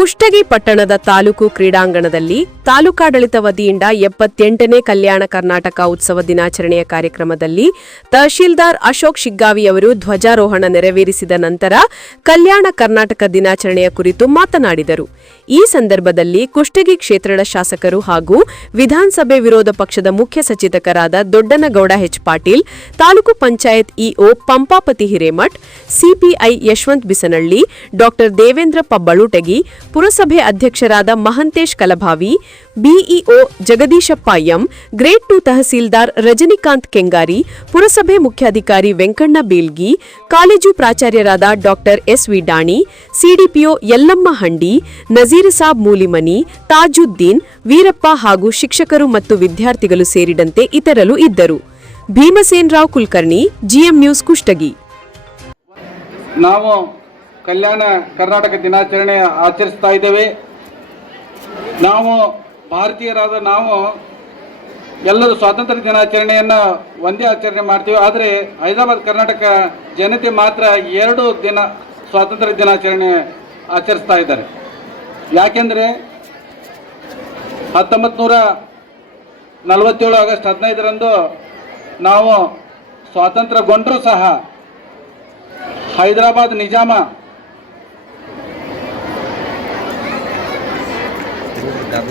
ಕುಷ್ಟಗಿ ಪಟ್ಟಣದ ತಾಲೂಕು ಕ್ರೀಡಾಂಗಣದಲ್ಲಿ ತಾಲೂಕಾಡಳಿತ ವತಿಯಿಂದ 78ನೇ ಕಲ್ಯಾಣ ಕರ್ನಾಟಕ ಉತ್ಸವ ದಿನಾಚರಣೆಯ ಕಾರ್ಯಕ್ರಮದಲ್ಲಿ ತಹಶೀಲ್ದಾರ್ ಅಶೋಕ್ ಶಿಗ್ಗಾವಿ ಅವರು ಧ್ವಜಾರೋಹಣ ನೆರವೇರಿಸಿದ ನಂತರ ಕಲ್ಯಾಣ ಕರ್ನಾಟಕ ದಿನಾಚರಣೆಯ ಕುರಿತು ಮಾತನಾಡಿದರು. ಈ ಸಂದರ್ಭದಲ್ಲಿ ಕುಷ್ಟಗಿ ಕ್ಷೇತ್ರದ ಶಾಸಕರು ಹಾಗೂ ವಿಧಾನಸಭೆ ವಿರೋಧ ಪಕ್ಷದ ಮುಖ್ಯ ಸಚೇತಕರಾದ Doddanagouda H Patil, taluk panchayat EO Pampapati Hiremath, CPI Yashwant Bisanalli, Dr Devendra Pabbalutagi, ಪುರಸಭೆ ಅಧ್ಯಕ್ಷರಾದ Mahantesh Kalabhavi, BEO Jagadishappa M, grade 2 tahsildar Rajinikanth Kengari, ಪುರಸಭೆ ಮುಖ್ಯಾಧಿಕಾರಿ ವೆಂಕಣ್ಣ ಬೇಲ್ಗಿ, ಕಾಲೇಜು ಪ್ರಾಚಾರ್ಯರಾದ Dr S V Dani, CDPO Yellamma Handi, Nazeer Sab Mulimani, Tajuddin, Veerappa ಹಾಗೂ ಶಿಕ್ಷಕರು ಮತ್ತು ವಿದ್ಯಾರ್ಥಿಗಳು ಸೇರಿದಂತೆ ಇತರರು ಇದ್ದರು. Bhimsen Rao Kulkarni, GM news, Kushtagi. ನಾವು ಕಲ್ಯಾಣ ಕರ್ನಾಟಕ ದಿನಾಚರಣೆ ಆಚರಿಸ್ತಾ ಇದ್ದೇವೆ. ನಾವು ಭಾರತೀಯರಾದ ನಾವು ಎಲ್ಲರೂ ಸ್ವಾತಂತ್ರ್ಯ ದಿನಾಚರಣೆಯನ್ನು ಒಂದೇ ಆಚರಣೆ ಮಾಡ್ತೀವಿ. ಆದರೆ ಹೈದರಾಬಾದ್ ಕರ್ನಾಟಕ ಜನತೆ ಮಾತ್ರ 2 ದಿನ ಸ್ವಾತಂತ್ರ್ಯ ದಿನಾಚರಣೆ ಆಚರಿಸ್ತಾ ಇದ್ದಾರೆ. ಯಾಕೆಂದರೆ 1947 ಆಗಸ್ಟ್ 15ರಂದು ನಾವು ಸ್ವಾತಂತ್ರ್ಯಗೊಂಡರೂ ಸಹ ಹೈದರಾಬಾದ್ ನಿಜಾಮ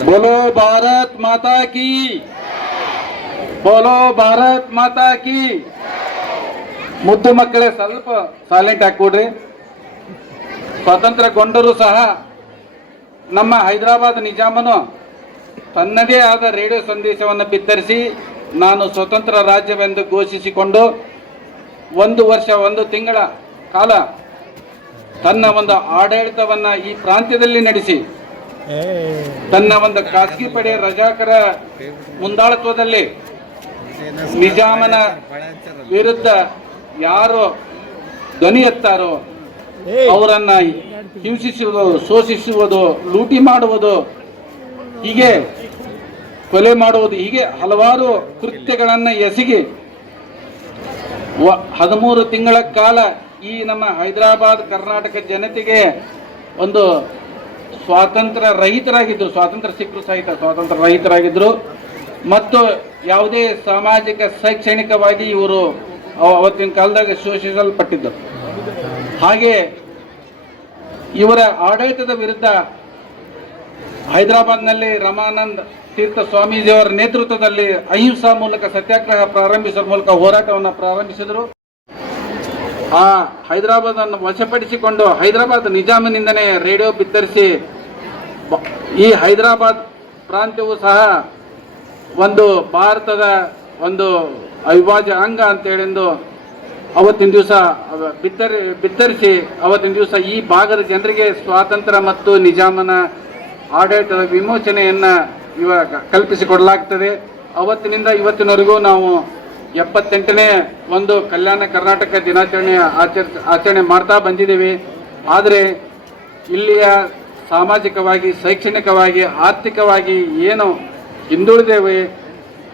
बोलो भारत माता की, बोलो भारत माता की. ಮುದ್ದು ಮಕ್ಕಳೇ ಸ್ವಲ್ಪ ಸೈಲೆಂಟ್ ಹಾಕೊಡ್ರಿ. ಸ್ವಾತಂತ್ರ್ಯಗೊಂಡರೂ ಸಹ ನಮ್ಮ ಹೈದರಾಬಾದ್ ನಿಜಾಮನು ತನ್ನದೇ ಆದ ರೇಡಿಯೋ ಸಂದೇಶವನ್ನು ಬಿತ್ತರಿಸಿ ನಾನು ಸ್ವತಂತ್ರ ರಾಜ್ಯವೆಂದು ಘೋಷಿಸಿಕೊಂಡು 1 ವರ್ಷ 1 ತಿಂಗಳ ಕಾಲ ತನ್ನ ಒಂದು ಆಡಳಿತವನ್ನು ಈ ಪ್ರಾಂತ್ಯದಲ್ಲಿ ನಡೆಸಿ ತನ್ನ ಒಂದು ಖಾಸಗಿ ಪಡೆ ರಜಾಕರ ಮುಂದಾಳತ್ವದಲ್ಲಿ ನಿಜಾಮನ ವಿರುದ್ಧ ಯಾರು ಧ್ವನಿ ಎತ್ತಾರೋ ಅವರನ್ನ ಹಿಂಸಿಸುವುದು, ಶೋಷಿಸುವುದು, ಲೂಟಿ ಮಾಡುವುದು, ಹೀಗೆ ಕೊಲೆ ಮಾಡುವುದು, ಹೀಗೆ ಹಲವಾರು ಕೃತ್ಯಗಳನ್ನು ಎಸಗಿ 13 ತಿಂಗಳ ಕಾಲ ಈ ನಮ್ಮ ಹೈದರಾಬಾದ್ ಕರ್ನಾಟಕ ಜನತೆಗೆ ಒಂದು ಸ್ವಾತಂತ್ರ್ಯ ರಹಿತರಾಗಿದ್ದರು. ಸ್ವಾತಂತ್ರ್ಯ ಸಿಕ್ಕರು ಸಹಿತ ಸ್ವಾತಂತ್ರ್ಯ ರಹಿತರಾಗಿದ್ದರು ಮತ್ತು ಯಾವುದೇ ಸಾಮಾಜಿಕ ಶೈಕ್ಷಣಿಕವಾಗಿ ಇವರು ಅವತ್ತಿನ ಕಾಲದಾಗ ಶೋಷಿಸಲ್ಪಟ್ಟಿದ್ದರು. ಹಾಗೆ ಇವರ ಆಡಳಿತದ ವಿರುದ್ಧ ಹೈದರಾಬಾದ್ನಲ್ಲಿ ರಮಾನಂದ ತೀರ್ಥ ಸ್ವಾಮೀಜಿಯವರ ನೇತೃತ್ವದಲ್ಲಿ ಅಹಿಂಸಾ ಮೂಲಕ ಸತ್ಯಾಗ್ರಹ ಪ್ರಾರಂಭಿಸುವ ಮೂಲಕ ಹೋರಾಟವನ್ನು ಪ್ರಾರಂಭಿಸಿದರು. ಆ ಹೈದರಾಬಾದನ್ನು ವಶಪಡಿಸಿಕೊಂಡು ಹೈದರಾಬಾದ್ ನಿಜಾಮನಿಂದನೇ ರೇಡಿಯೋ ಬಿತ್ತರಿಸಿ ಈ ಹೈದರಾಬಾದ್ ಪ್ರಾಂತ್ಯವು ಸಹ ಒಂದು ಭಾರತದ ಒಂದು ಅವಿಭಾಜ್ಯ ಅಂಗ ಅಂತೇಳೆಂದು ಅವತ್ತಿನ ದಿವಸ ಬಿತ್ತರಿಸಿ ಅವತ್ತಿನ ದಿವಸ ಈ ಭಾಗದ ಜನರಿಗೆ ಸ್ವಾತಂತ್ರ್ಯ ಮತ್ತು ನಿಜಾಮನ ಆಡಳಿತದ ವಿಮೋಚನೆಯನ್ನು ಕಲ್ಪಿಸಿಕೊಡಲಾಗ್ತದೆ. ಅವತ್ತಿನಿಂದ ಇವತ್ತಿನವರೆಗೂ ನಾವು 78ನೇ ಒಂದು ಕಲ್ಯಾಣ ಕರ್ನಾಟಕ ದಿನಾಚರಣೆ ಆಚರಣೆ ಮಾಡ್ತಾ ಬಂದಿದ್ದೇವೆ. ಆದರೆ ಇಲ್ಲಿಯ ಸಾಮಾಜಿಕವಾಗಿ, ಶೈಕ್ಷಣಿಕವಾಗಿ, ಆರ್ಥಿಕವಾಗಿ ಏನು ಹಿಂದುಳಿದೇವೆ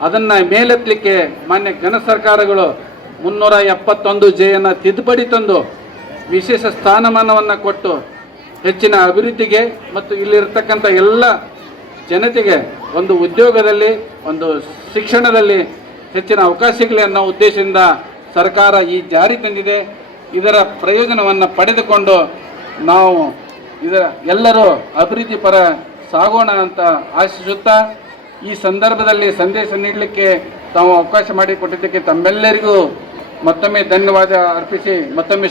ಅದನ್ನು ಮೇಲೆತ್ತಲಿಕ್ಕೆ ಮಾನ್ಯ ಘನ ಸರ್ಕಾರಗಳು 371Jಯನ್ನು ತಿದ್ದುಪಡಿ ತಂದು ವಿಶೇಷ ಸ್ಥಾನಮಾನವನ್ನು ಕೊಟ್ಟು ಹೆಚ್ಚಿನ ಅಭಿವೃದ್ಧಿಗೆ ಮತ್ತು ಇಲ್ಲಿರ್ತಕ್ಕಂಥ ಎಲ್ಲ ಜನತೆಗೆ ಒಂದು ಉದ್ಯೋಗದಲ್ಲಿ, ಒಂದು ಶಿಕ್ಷಣದಲ್ಲಿ ಹೆಚ್ಚಿನ ಅವಕಾಶ ಸಿಗಲಿ ಅನ್ನೋ ಉದ್ದೇಶದಿಂದ ಸರ್ಕಾರ ಈ ಜಾರಿ ತಂದಿದೆ. ಇದರ ಪ್ರಯೋಜನವನ್ನು ಪಡೆದುಕೊಂಡು ನಾವು ಎಲ್ಲರೂ ಅಭಿವೃದ್ಧಿ ಪರ ಸಾಗೋಣ ಅಂತ ಆಶಿಸುತ್ತಾ ಈ ಸಂದರ್ಭದಲ್ಲಿ ಸಂದೇಶ ನೀಡಲಿಕ್ಕೆ ತಾವು ಅವಕಾಶ ಮಾಡಿಕೊಟ್ಟಿದ್ದಕ್ಕೆ ತಮ್ಮೆಲ್ಲರಿಗೂ ಮತ್ತೊಮ್ಮೆ ಧನ್ಯವಾದ ಅರ್ಪಿಸಿ ಮತ್ತೊಮ್ಮೆ